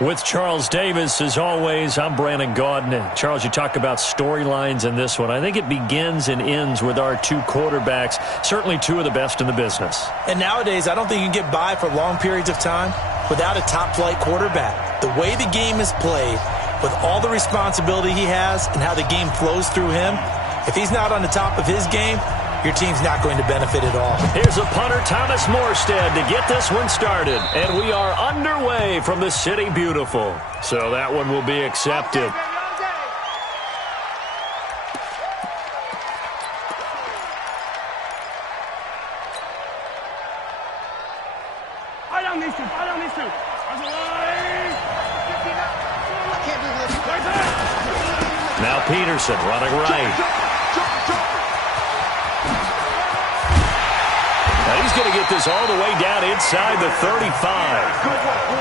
With Charles Davis, as always, I'm Brandon Gaudin. Charles, you talk about storylines in this one. I think it begins and ends with our two quarterbacks, certainly two of the best in the business. And nowadays, I don't think you can get by for long periods of time without a top-flight quarterback. The way the game is played, with all the responsibility he has and how the game flows through him, if he's not on the top of his game, your team's not going to benefit at all. Here's a punter, Thomas Morstead, to get this one started. And we are underway from the City Beautiful. So that one will be accepted. Now Peterson running right. Now he's going to get this all the way down inside the 35.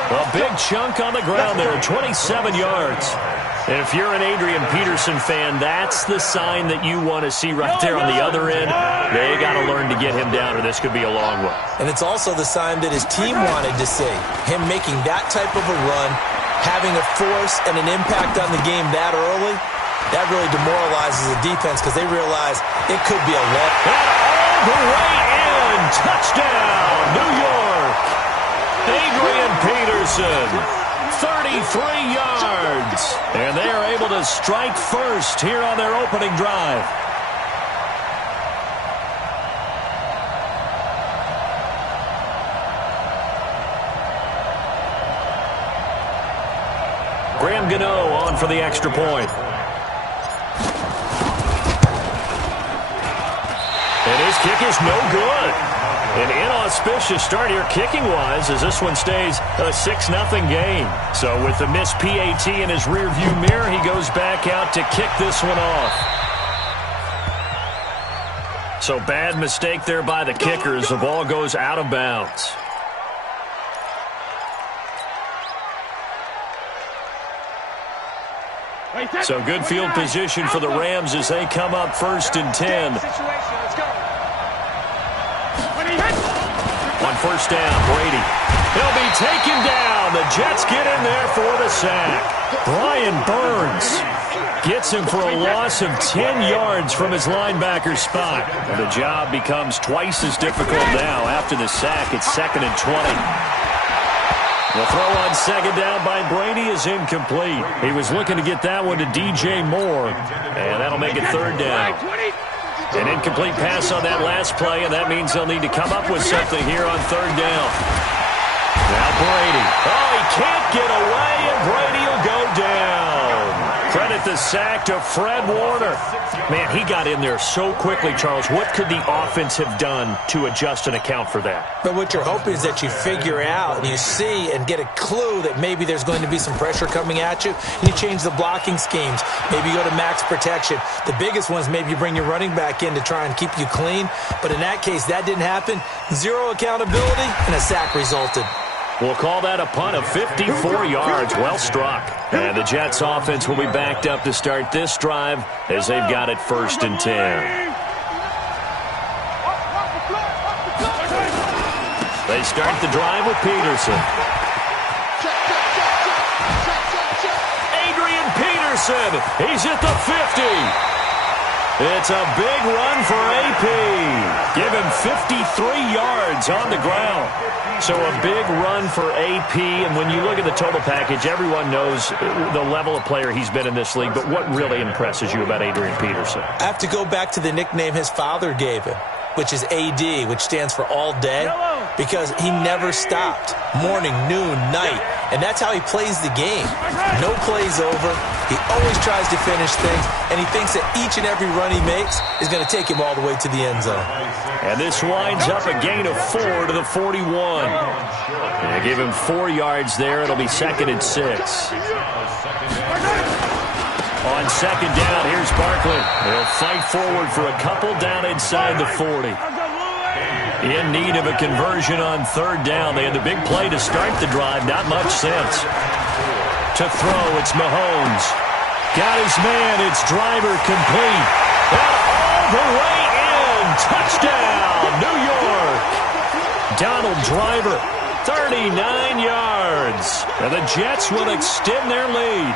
A big chunk on the ground there, 27 yards. And if you're an Adrian Peterson fan, that's the sign that you want to see right there on the other end. They got to learn to get him down, or this could be a long one. And it's also the sign that his team wanted to see. Him making that type of a run, having a force and an impact on the game that early, that really demoralizes the defense because they realize it could be a long. And all the way in, touchdown, New York. Adrian Peterson, 33 yards. And they are able to strike first here on their opening drive. Graham Gano on for the extra point. And his kick is no good. An inauspicious start here kicking-wise as this one stays a 6-0 game. So with the missed PAT in his rearview mirror, he goes back out to kick this one off. So bad mistake there by the kicker as the ball goes out of bounds. So good field position for the Rams as they come up 1st and 10. On first down, Brady. He'll be taken down. The Jets get in there for the sack. Brian Burns gets him for a loss of 10 yards from his linebacker spot. And the job becomes twice as difficult now after the sack. It's 2nd and 20. The throw on 2nd down by Brady is incomplete. He was looking to get that one to DJ Moore, and that'll make it 3rd down. An incomplete pass on that last play, and that means they'll need to come up with something here on 3rd down. Now Brady. Oh, he can't get away, and Brady will go down. Credit the sack to Fred Warner. Man, he got in there so quickly, Charles. What could the offense have done to adjust and account for that? But what you're hoping is that you figure out and you see and get a clue that maybe there's going to be some pressure coming at you. You change the blocking schemes. Maybe you go to max protection. The biggest one is maybe you bring your running back in to try and keep you clean. But in that case, that didn't happen. Zero accountability, and a sack resulted. We'll call that a punt of 54 yards. Well struck. And the Jets offense will be backed up to start this drive as they've got it 1st and 10. They start the drive with Peterson. Adrian Peterson. He's at the 50. It's a big run for AP. Give him 53 yards on the ground. So a big run for AP, and when you look at the total package, everyone knows the level of player he's been in this league, but what really impresses you about Adrian Peterson? I have to go back to the nickname his father gave him, which is AD, which stands for all day, because he never stopped. Morning, noon, night, and that's how he plays the game. No plays over. He always tries to finish things, and he thinks that each and every run he makes is going to take him all the way to the end zone. And this winds up a gain of 4 to the 41. They give him 4 yards there. It'll be 2nd and 6. On 2nd down, here's Barkley. He'll fight forward for a couple down inside the 40. In need of a conversion on 3rd down. They had the big play to start the drive. Not much sense. To throw, it's Mahomes. Got his man. It's Driver complete. And all the way in. Touchdown, New York. Donald Driver, 39 yards. And the Jets will extend their lead.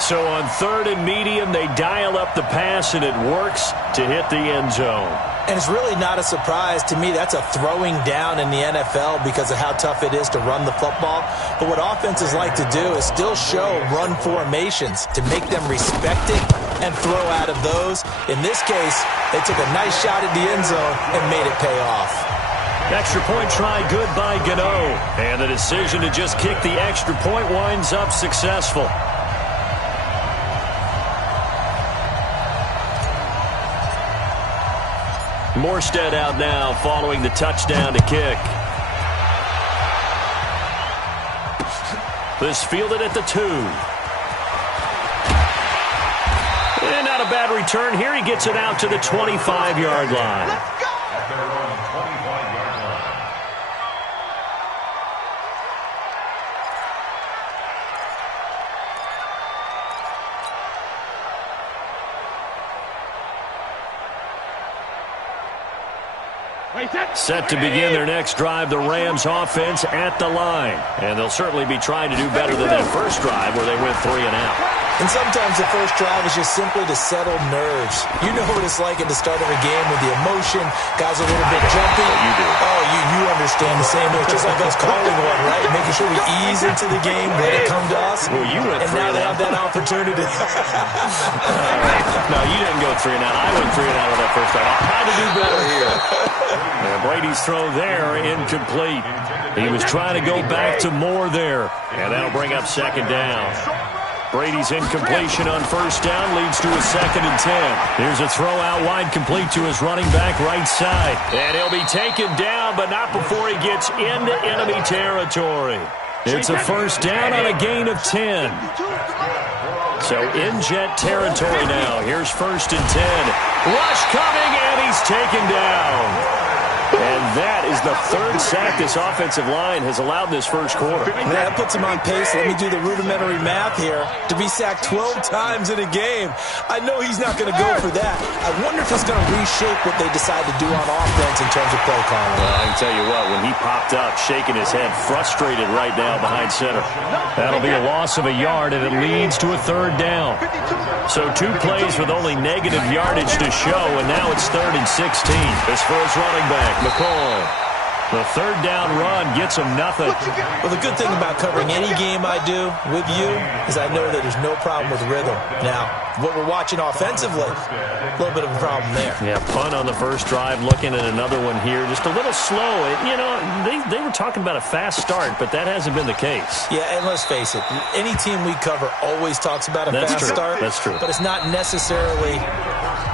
So on 3rd and medium, they dial up the pass, and it works to hit the end zone. And it's really not a surprise to me. That's a throwing down in the NFL because of how tough it is to run the football. But what offenses like to do is still show run formations to make them respect it and throw out of those. In this case, they took a nice shot at the end zone and made it pay off. Extra point try good by Gano. And the decision to just kick the extra point winds up successful. Morstead out now following the touchdown to kick. This fielded at the 2. And not a bad return here. He gets it out to the 25-yard line. Let's go! Set to begin their next drive, the Rams offense at the line. And they'll certainly be trying to do better than that first drive where they went 3 and out. And sometimes the first drive is just simply to settle nerves. You know what it's like at the start of a game with the emotion. Guys are a little bit jumpy. You do. Oh, you understand the same way. It's just like us calling one, right? Making sure we ease into the game, let it come to us. Well, you went and 3 now and they out. have that opportunity. No, you didn't go 3 and out. I went 3 and out on that first drive. I'll try to do better here. And Brady's throw there, incomplete. He was trying to go back to Moore there. And that'll bring up 2nd down. Brady's incompletion on 1st down leads to a 2nd and 10. Here's a throw out wide, complete to his running back right side. And he'll be taken down, but not before he gets into enemy territory. It's a 1st down on a gain of 10. So in Jet territory now. Here's 1st and 10. Rush coming, and he's taken down. And that is the 3rd sack this offensive line has allowed this first quarter. That puts him on pace. Let me do the rudimentary math here. To be sacked 12 times in a game. I know he's not going to go for that. I wonder if it's going to reshape what they decide to do on offense in terms of play calling. Well, I can tell you what, when he popped up, shaking his head, frustrated right now behind center. That'll be a loss of a yard, and it leads to a 3rd down. So 2 plays with only negative yardage to show, and now it's 3rd and 16. This for his running back, McCoy. The 3rd down run gets him nothing. Well, the good thing about covering any game I do with you is I know that there's no problem with rhythm. Now, what we're watching offensively, a little bit of a problem there. Yeah, punt on the first drive, looking at another one here. Just a little slow. You know, they were talking about a fast start, but that hasn't been the case. Yeah, and let's face it, any team we cover always talks about a fast start. That's true. But it's not necessarily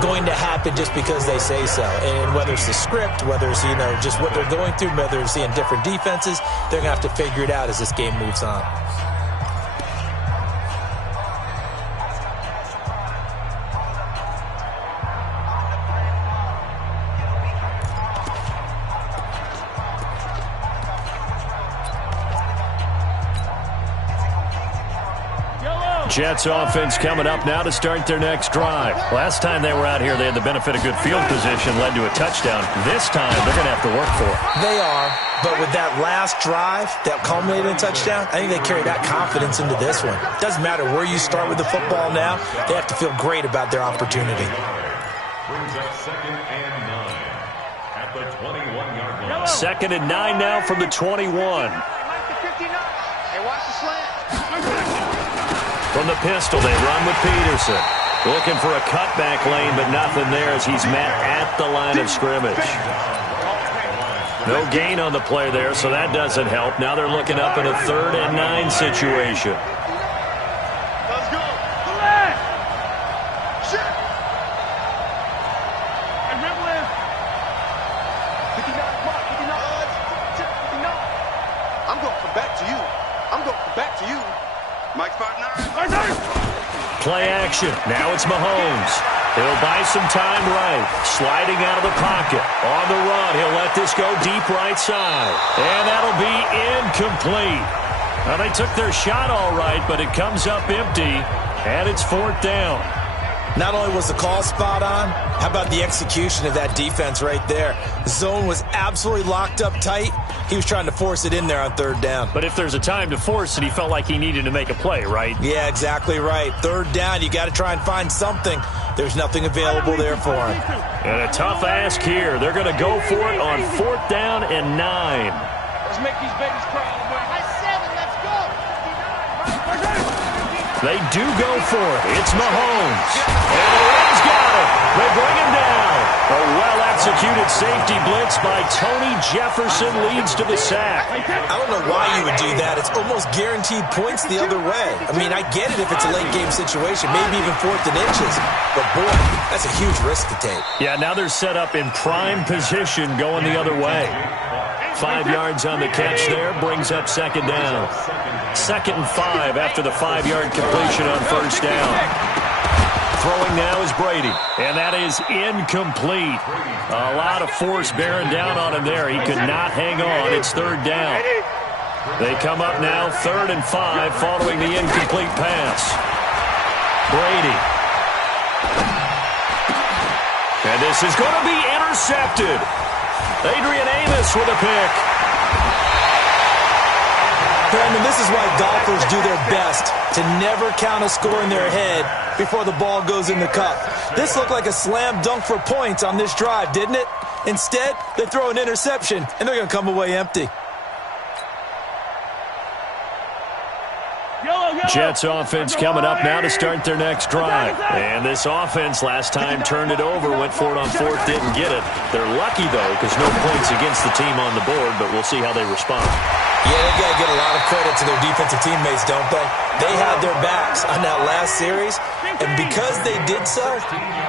going to happen just because they say so. And whether it's the script, whether it's, just what they're going through, whether it's seeing different defenses, they're going to have to figure it out as this game moves on. Jets offense coming up now to start their next drive. Last time they were out here, they had the benefit of good field position, led to a touchdown. This time, they're going to have to work for it. They are, but with that last drive that culminated in a touchdown, I think they carry that confidence into this one. Doesn't matter where you start with the football now, they have to feel great about their opportunity. Brings up 2nd and 9 at the 21-yard line. 2nd and 9 now from the 21. Hey, watch the slant. From the pistol, they run with Peterson. Looking for a cutback lane, but nothing there as he's met at the line of scrimmage. No gain on the play there, so that doesn't help. Now they're looking up in a 3rd and 9 situation. Let's go. Shit. Hey, dribble in. 59, Mark, 59. I'm going to come back to you. Mike's partner. Play action. Now it's Mahomes. He'll buy some time right. Sliding out of the pocket. On the run, he'll let this go deep right side. And that'll be incomplete. Well, they took their shot all right, but it comes up empty. And it's 4th down. Not only was the call spot on, how about the execution of that defense right there? The zone was absolutely locked up tight. He was trying to force it in there on third down. But if there's a time to force it, he felt like he needed to make a play, right? Yeah, exactly right. Third down, you got to try and find something. There's nothing available there for him. And a tough ask here. They're going to go for it on 4th down and 9. Let's make these babies cry. High 7, let's go. They do go for it. It's Mahomes. And the Rams got it. They bring him down. A well-executed safety blitz by Tony Jefferson leads to the sack. I don't know why you would do that. It's almost guaranteed points the other way. I mean, I get it if it's a late-game situation, maybe even 4th and inches. But, boy, that's a huge risk to take. Yeah, now they're set up in prime position going the other way. 5 yards on the catch there, brings up 2nd down. 2nd and 5 after the 5-yard completion on 1st down. Throwing now is Brady, and that is incomplete. A lot of force bearing down on him there. He could not hang on. It's 3rd down. They come up now 3rd and 5 following the incomplete pass. Brady. And this is going to be intercepted. Adrian Amos with a pick. Brandon, this is why golfers do their best to never count a score in their head before the ball goes in the cup. This looked like a slam dunk for points on this drive, didn't it? Instead, they throw an interception, and they're going to come away empty. Jets offense coming up now to start their next drive. And this offense last time turned it over, went for it on 4th, didn't get it. They're lucky, though, because no points against the team on the board, but we'll see how they respond. Yeah, they got to get a lot of credit to their defensive teammates, don't they? They had their backs on that last series, and because they did so,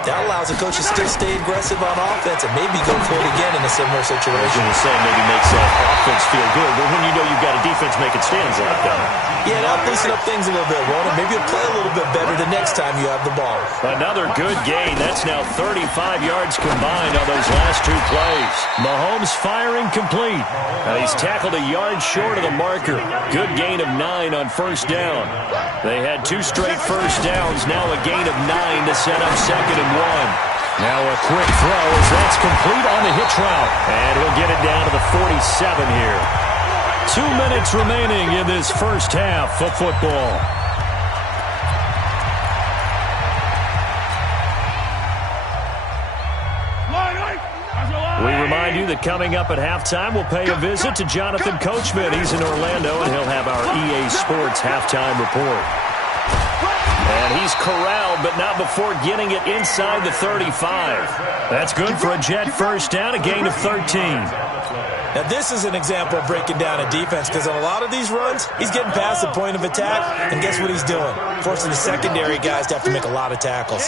that allows the coach to still stay aggressive on offense and maybe go for it again in a similar situation. I was going to say, maybe makes that offense feel good, but when you know you've got a defense making stands like that. Yeah, that'll loosen up things a little bit, won't it? Maybe you'll play a little bit better the next time you have the ball. Another good gain. That's now 35 yards combined on those last 2 plays. Mahomes firing complete. He's tackled a yard short of the marker. Good gain of 9 on 1st down. They had 2 straight 1st downs. Now a gain of 9 to set up 2nd and 1. Now a quick throw as that's complete on the hitch route. And he'll get it down to the 47 here. 2 minutes remaining in this first half of football. We remind you that coming up at halftime, we'll pay a visit to Jonathan Coachman. He's in Orlando, and he'll have our EA Sports halftime report. And he's corralled, but not before getting it inside the 35. That's good for a Jet 1st down, a gain of 13. Now, this is an example of breaking down a defense because on a lot of these runs, he's getting past the point of attack, and guess what he's doing? Forcing the secondary guys to have to make a lot of tackles.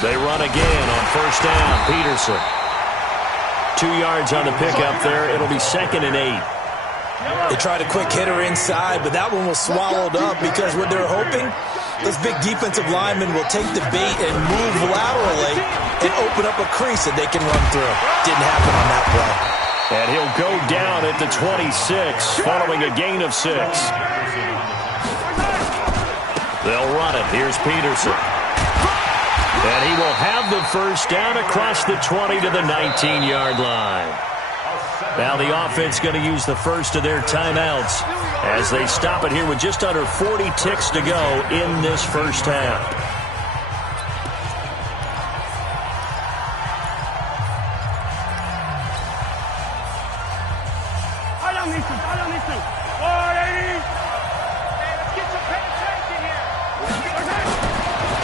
They run again on 1st down. Peterson. 2 yards on the pickup there. It'll be 2nd and 8. They tried a quick hitter inside, but that one was swallowed up because what they're hoping, those big defensive linemen will take the bait and move laterally and open up a crease that they can run through. Didn't happen on that play. And he'll go down at the 26, following a gain of 6. They'll run it. Here's Peterson. And he will have the 1st down across the 20 to the 19-yard line. Now the offense going to use the first of their timeouts as they stop it here with just under 40 ticks to go in this first half.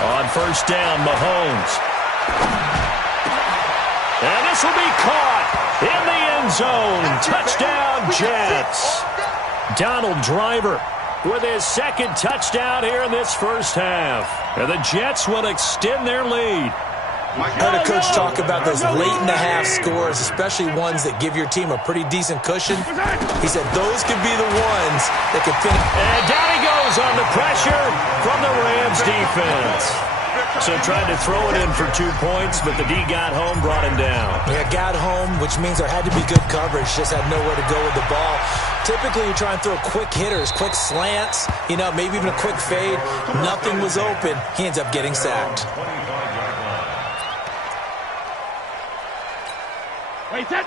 On 1st down, Mahomes. And this will be caught in the end zone. Touchdown, Jets. Donald Driver with his 2nd touchdown here in this first half. And the Jets will extend their lead. I heard a coach talk about those late-in-the-half scores, especially ones that give your team a pretty decent cushion. He said those could be the ones that could finish. And down he goes on the pressure from the Rams defense. So tried to throw it in for 2 points, but the D got home, brought him down. Yeah, got home, which means there had to be good coverage. Just had nowhere to go with the ball. Typically, you try and throw quick hitters, quick slants, maybe even a quick fade. Nothing was open. He ends up getting sacked.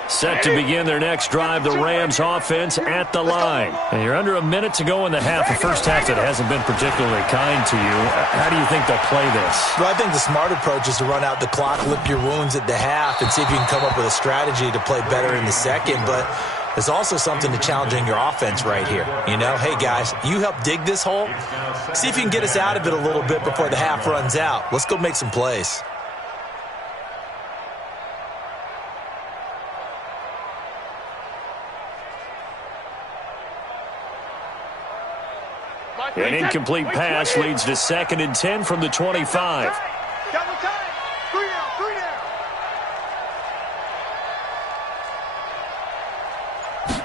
Set to begin their next drive, the Rams offense at the line. And you're under a minute to go in the half. The first half that hasn't been particularly kind to you. How do you think they'll play this? Well, I think the smart approach is to run out the clock, lip your wounds at the half, and see if you can come up with a strategy to play better in the second. But there's also something to challenging your offense right here. Hey, guys, you help dig this hole. See if you can get us out of it a little bit before the half runs out. Let's go make some plays. An incomplete pass leads to 2nd and 10 from the 25. Double time. 3 down.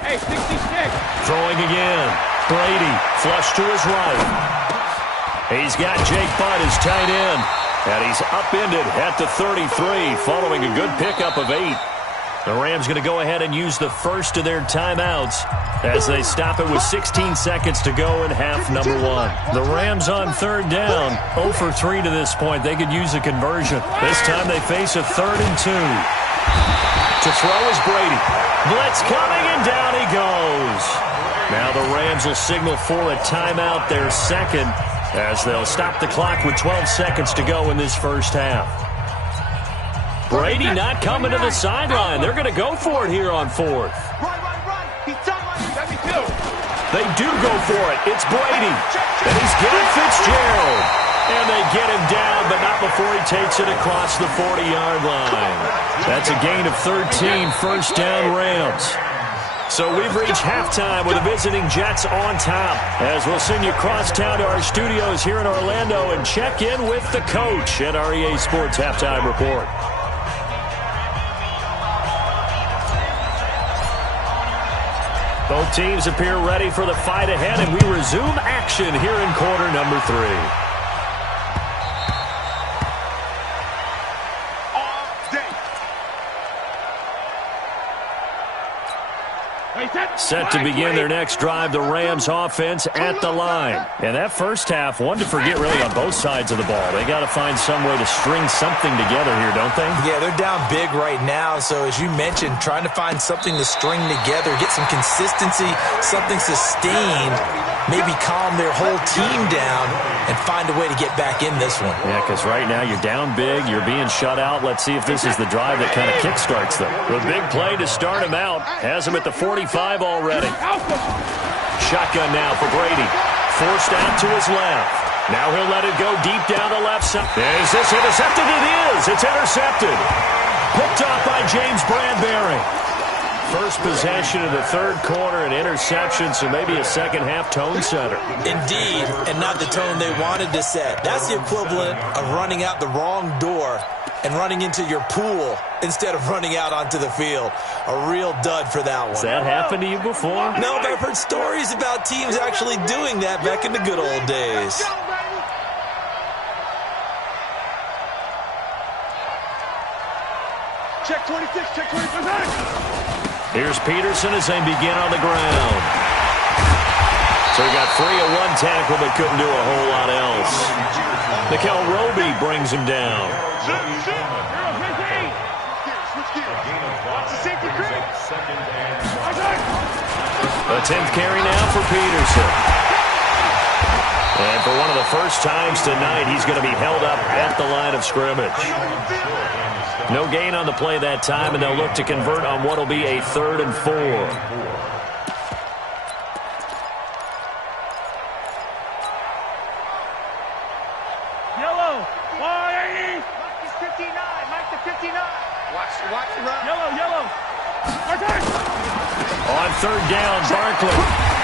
Hey, 66. Throwing again. Brady, flush to his right. He's got Jake Butt as tight end. And he's upended at the 33 following a good pickup of 8. The Rams going to go ahead and use the first of their timeouts as they stop it with 16 seconds to go in half number 1. The Rams on 3rd down, 0 for 3 to this point. They could use a conversion. This time they face a 3rd and 2. To throw is Brady. Blitz coming, and down he goes. Now the Rams will signal for a timeout, their second, as they'll stop the clock with 12 seconds to go in this first half. Brady not coming to the sideline. They're going to go for it here on 4th. Right. He's sideline. Let me do. They do go for it. It's Brady. And he's getting Fitzgerald. And they get him down, but not before he takes it across the 40-yard line. That's a gain of 13, first down Rams. So we've reached halftime with the visiting Jets on top, as we'll send you across town to our studios here in Orlando and check in with the coach at our EA Sports Halftime Report. Both teams appear ready for the fight ahead, and we resume action here in quarter number 3. Set to begin their next drive, the Rams offense at the line. And that first half, one to forget really on both sides of the ball. They got to find some way to string something together here, don't they? Yeah, they're down big right now. So as you mentioned, trying to find something to string together, get some consistency, something sustained, maybe calm their whole team down and find a way to get back in this one. Yeah, because right now you're down big, you're being shut out. Let's see if this is the drive that kind of kickstarts them. The big play to start him out has him at the 45 already. Shotgun now for Brady. Forced out to his left. Now he'll let it go deep down the left side. Is this intercepted? It is. It's intercepted. Picked off by James Bradbury. First possession of the third quarter, an interception, so maybe a second-half tone setter. Indeed, and not the tone they wanted to set. That's the equivalent of running out the wrong door and running into your pool instead of running out onto the field. A real dud for that one. Has that happened to you before? No, but I've heard stories about teams actually doing that back in the good old days. Check 26, check 26. Here's Peterson as they begin on the ground. So he got free of one tackle but couldn't do a whole lot else. Nickel Roby brings him down. A 10th carry now for Peterson. And for one of the first times tonight, he's going to be held up at the line of scrimmage. No gain on the play that time, and they'll look to convert on what will be a 3rd and 4. Yellow, 180. Mike is 59. Mike the 59. Watch the run. Yellow. On 3rd down, Barkley.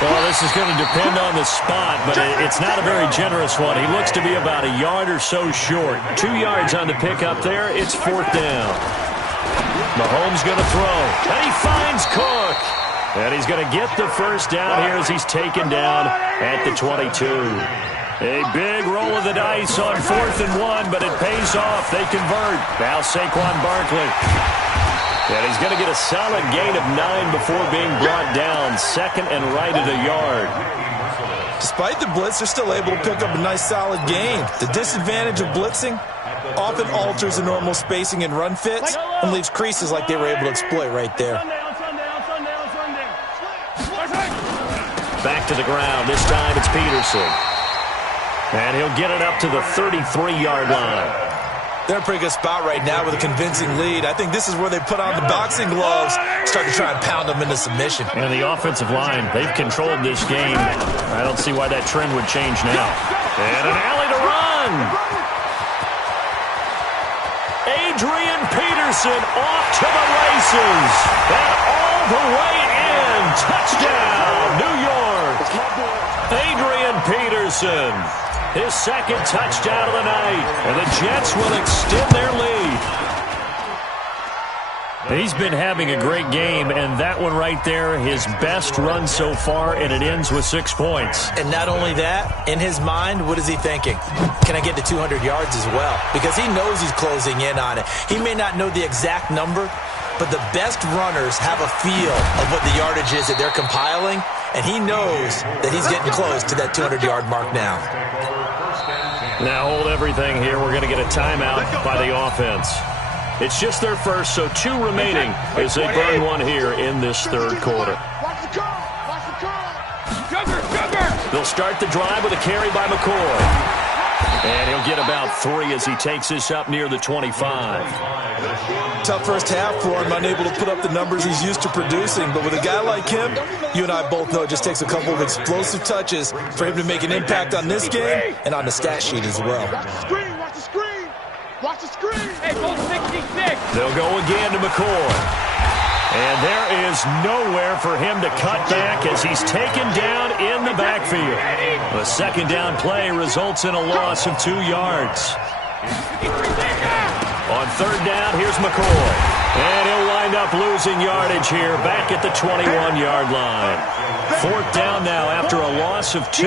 Well, this is going to depend on the spot, but it's not a very generous one. He looks to be about a yard or so short. 2 yards on the pickup there. It's 4th down. Mahomes going to throw, and he finds Cook. And he's going to get the first down here as he's taken down at the 22. A big roll of the dice on 4th and 1, but it pays off. They convert. Now Saquon Barkley. And he's going to get a solid gain of 9 before being brought down. Second and right at a yard. Despite the blitz, they're still able to pick up a nice solid gain. The disadvantage of blitzing often alters the normal spacing and run fits and leaves creases like they were able to exploit right there. Back to the ground. This time it's Peterson. And he'll get it up to the 33-yard line. They're in a pretty good spot right now with a convincing lead. I think this is where they put on the boxing gloves, start to try and pound them into submission. And the offensive line, they've controlled this game. I don't see why that trend would change now. And an alley to run. Adrian Peterson off to the races. And all the way in. Touchdown, New York. Adrian Peterson. His second touchdown of the night. And the Jets will extend their lead. He's been having a great game, and that one right there, his best run so far, and it ends with 6 points. And not only that, in his mind, what is he thinking? Can I get to 200 yards as well? Because he knows he's closing in on it. He may not know the exact number, but the best runners have a feel of what the yardage is that they're compiling, and he knows that he's getting close to that 200-yard mark now. Now hold everything here. We're going to get a timeout by the offense. It's just their first, so 2 remaining as they burn one here in this third quarter. They'll start the drive with a carry by McCoy. And he'll get about 3 as he takes this up near the 25. Tough first half for him, unable to put up the numbers he's used to producing. But with a guy like him, you and I both know it just takes a couple of explosive touches for him to make an impact on this game and on the stat sheet as well. Watch the screen, watch the screen. Watch the screen. Hey, goal 66. They'll go again to McCoy. And there is nowhere for him to cut back as he's taken down in the backfield. The second down play results in a loss of 2 yards. On third down, here's McCoy. And he'll wind up losing yardage here back at the 21-yard line. Fourth down now after a loss of 2.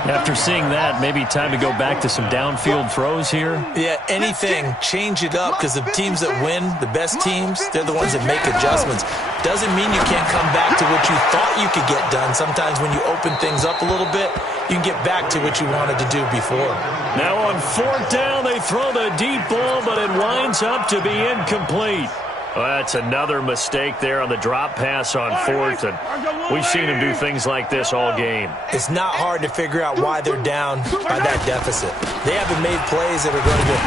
After seeing that, maybe time to go back to some downfield throws here. Yeah, anything. Change it up because the teams that win, the best teams, they're the ones that make adjustments. Doesn't mean you can't come back to what you thought you could get done. Sometimes when you open things up a little bit, you can get back to what you wanted to do before. Now on fourth down, they throw the deep ball, but it winds up to be incomplete. Well, that's another mistake there on the drop pass on fourth, and we've seen him do things like this all game. It's not hard to figure out why they're down by that deficit. They haven't made plays that are going to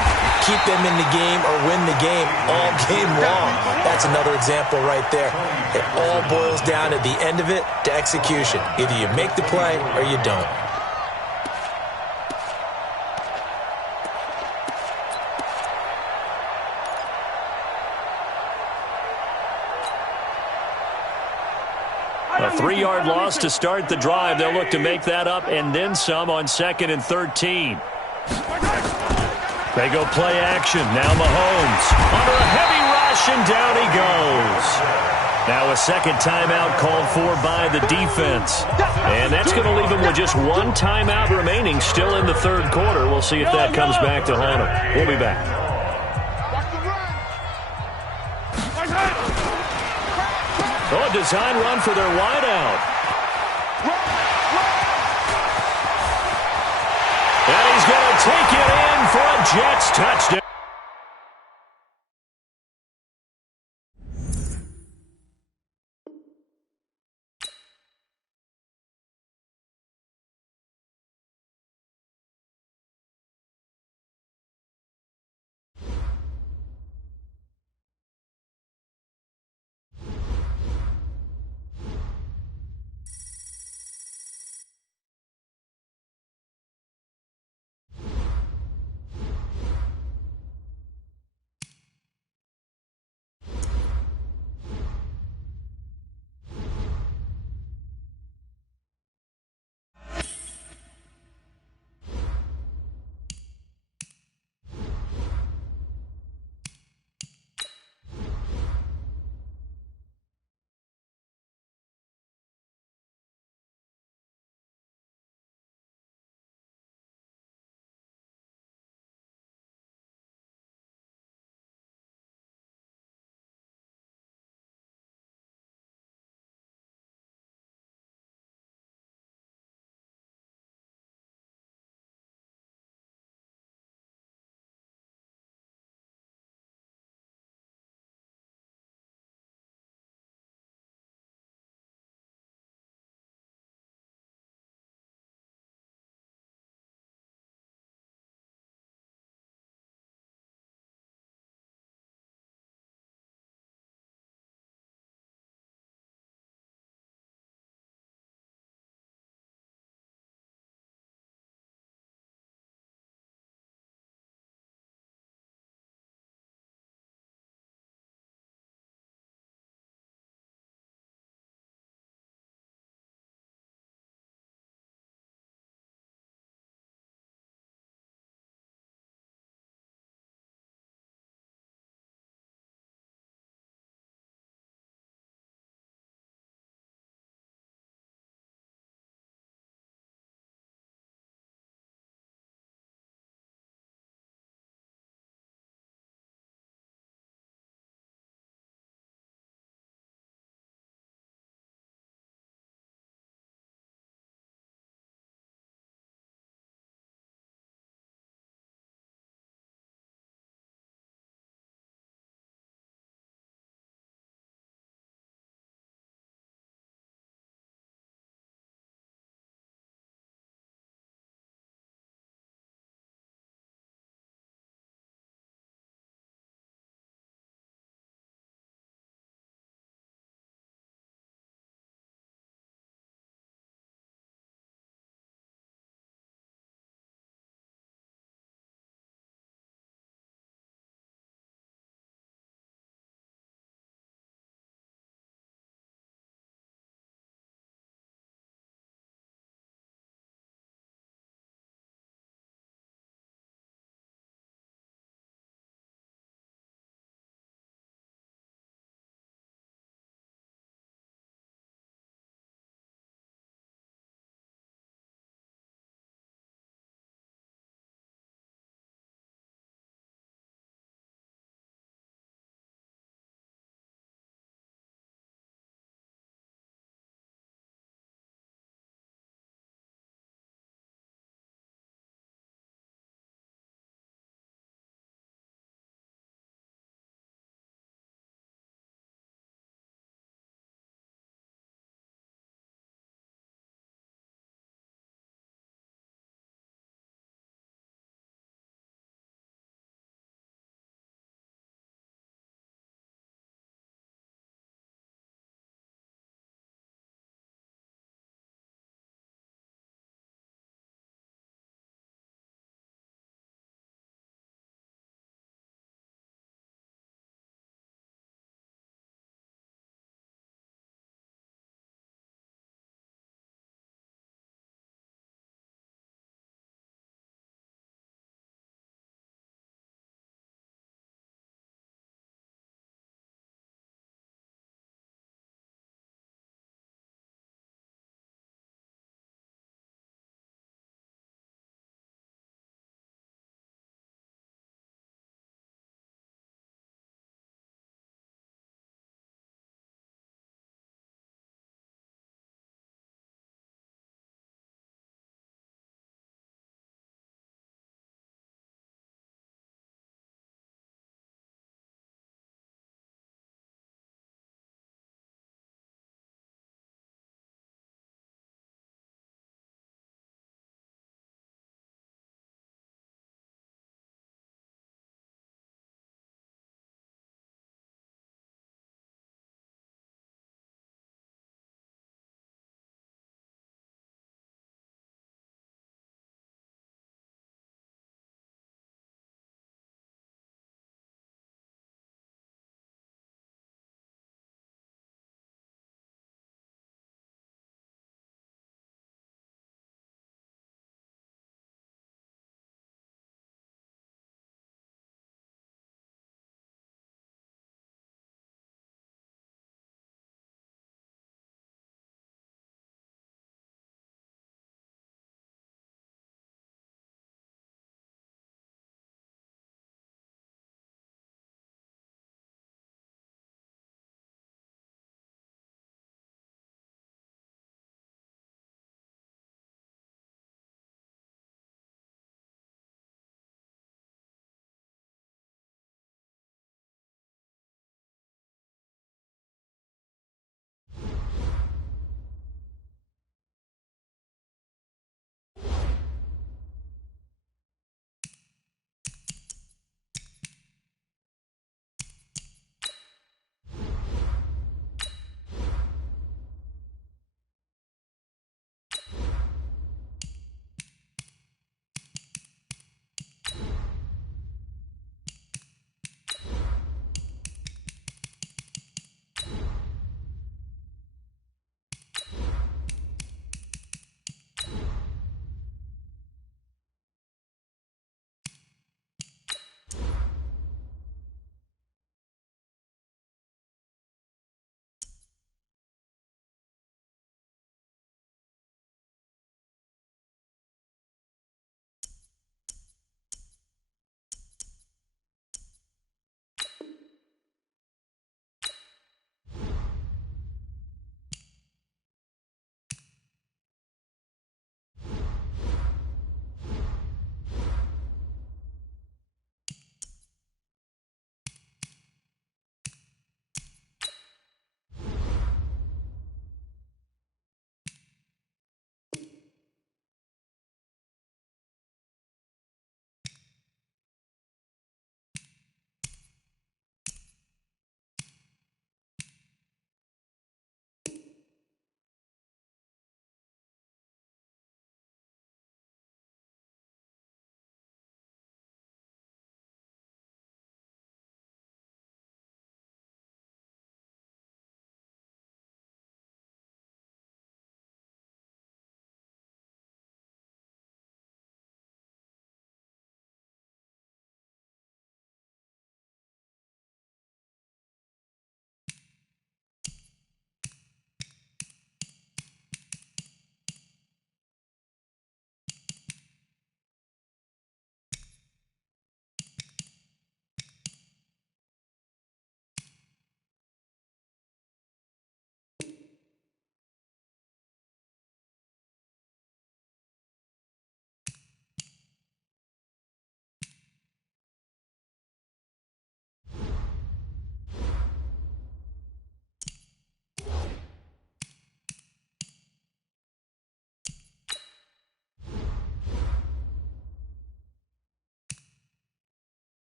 keep them in the game or win the game all game long. That's another example right there. It all boils down at the end of it to execution. Either you make the play or you don't. A 3-yard loss to start the drive. They'll look to make that up and then some on 2nd and 13. They go play action. Now Mahomes under a heavy rush, and down he goes. Now a second timeout called for by the defense. And that's going to leave him with just 1 timeout remaining still in the third quarter. We'll see if that comes back to haunt him. We'll be back. Oh, a design run for their wideout. And he's going to take it in for a Jets touchdown.